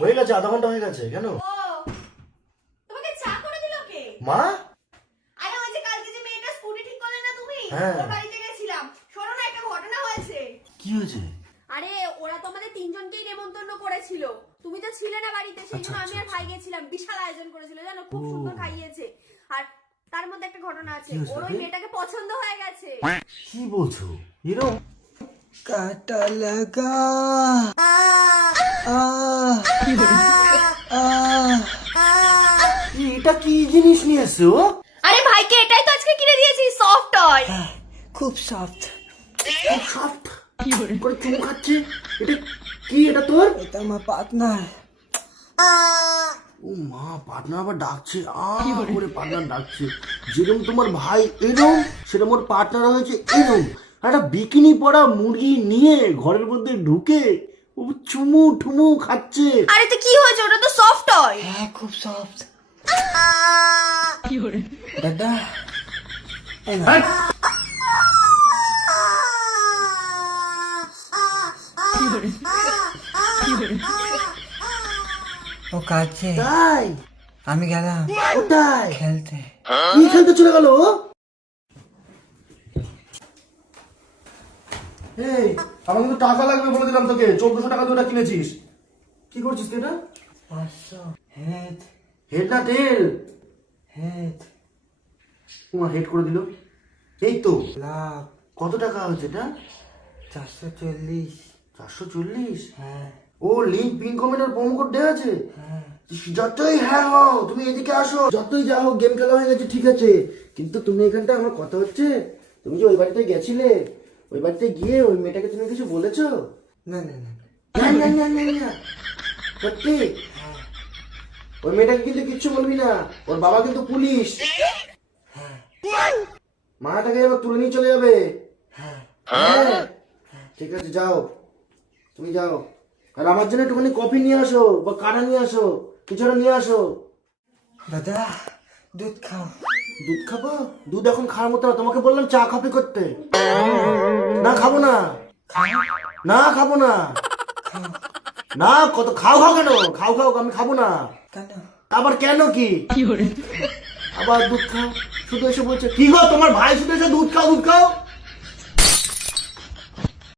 হয়ে গেছে আধা ঘণ্টা হয়ে গেছে কেন? তোমাকে চা করে দিল কে? মা? আরে ওই যে কালকে যে মেয়েটা স্কুটি ঠিক করলে না তুমি? হ্যাঁ। ওর বাড়িতে গেছিলাম। শোনো না একটা ঘটনা হয়েছে। কি হয়েছে? আরে ওরা তো আমাদের তিনজনকেই নেমন্তন্ন করেছিল। তুমি তো ছিলে না বাড়িতে সেই জন্য আমি আর ভাই গেছিলাম। বিশাল আয়োজন করেছিল জানো? খুব আচ্ছা, সুন্দর খাইয়েছে। আর তার মধ্যে একটা ঘটনা আছে। ওর ওই মেয়েটাকে পছন্দ হয়ে গেছে। কি বলছো? এরকম কাটা লাগা। আহ এটা কি জিনিস নিয়ে এসছো আরে ভাইকে এটাই তো আজকে কিনে দিয়েছি সফট টয় খুব সফট সফট করে চুমু খাচ্ছে। এটা কি এটা তোর? এটা আমার পার্টনার ও মা পার্টনার আবার ডাকছে। আ করে পার্টনার ডাকছে। যেরকম তোমার ভাই এরম সেরকম ওর পার্টনার হয়েছে এরম। একটা বিকিনি পরা মুরগি নিয়ে ঘরের মধ্যে ঢুকে ও চুমু ঠুমু খাচ্ছে। আরে তো কি হয়েছে? ওটা তো সফট টয় হ্যাঁ খুব সফট দাদা। হ্যাঁ, ও কাছে তাই? আমি গেলাম। খেলতে। কি খেলতে চলে গেল এই আমার কিন্তু টাকা লাগবে বলে দিলাম তোকে। চোদ্দশো টাকা দিয়ে ওটা কিনেছিস। কি করছিস তুই এটা? পাঁচশো। হেড। হেড না তেল হেড। তোমার হেড করে দিল। এই তো। লাভ। কত টাকা হচ্ছে এটা? চারশো চল্লিশ। চারশো চল্লিশ? হ্যাঁ। ও লিঙ্ক পিন কমেন্ট আর প্রোমো কোড দেওয়া আছে? হ্যাঁ। যতই হ্যাঁ হও তুমি এদিকে আসো। যতই যা হোক গেম খেলা হয়ে গেছে ঠিক আছে। কিন্তু তুমি এখানটা আমার কথা হচ্ছে? তুমি যে ওই বাড়িতে গেছিলে? ওই বাড়িতে গিয়ে ওই মেয়েটাকে তুমি কিছু বলেছ? না না না না। না না না না সত্যি? ওই মেয়েটাকে কিন্তু কিচ্ছু বলবি না। ওর বাবা কিন্তু পুলিশ। মাটাকে এবার তুলে নিয়ে চলে যাবে। হ্যাঁ? হ্যাঁ ঠিক আছে যাও। তুমি যাও। আর আমার জন্য একটুখানি কফি নিয়ে আসো বা কাটা নিয়ে আসো কিছু নিয়ে আসো। দাদা দুধ খাও। দুধ খাব? দুধ এখন খাওয়ার মতো তোমাকে বললাম চা কফি করতে। না খাব না। না খাব না। না কত খাও খাও কেন? খাও খাও আমি খাব না। কেন? আবার কেন কি? আবার দুধ খাও শুধু এসে বলছে কি গো তোমার ভাই শুধু এসে দুধ খাও দুধ খাও?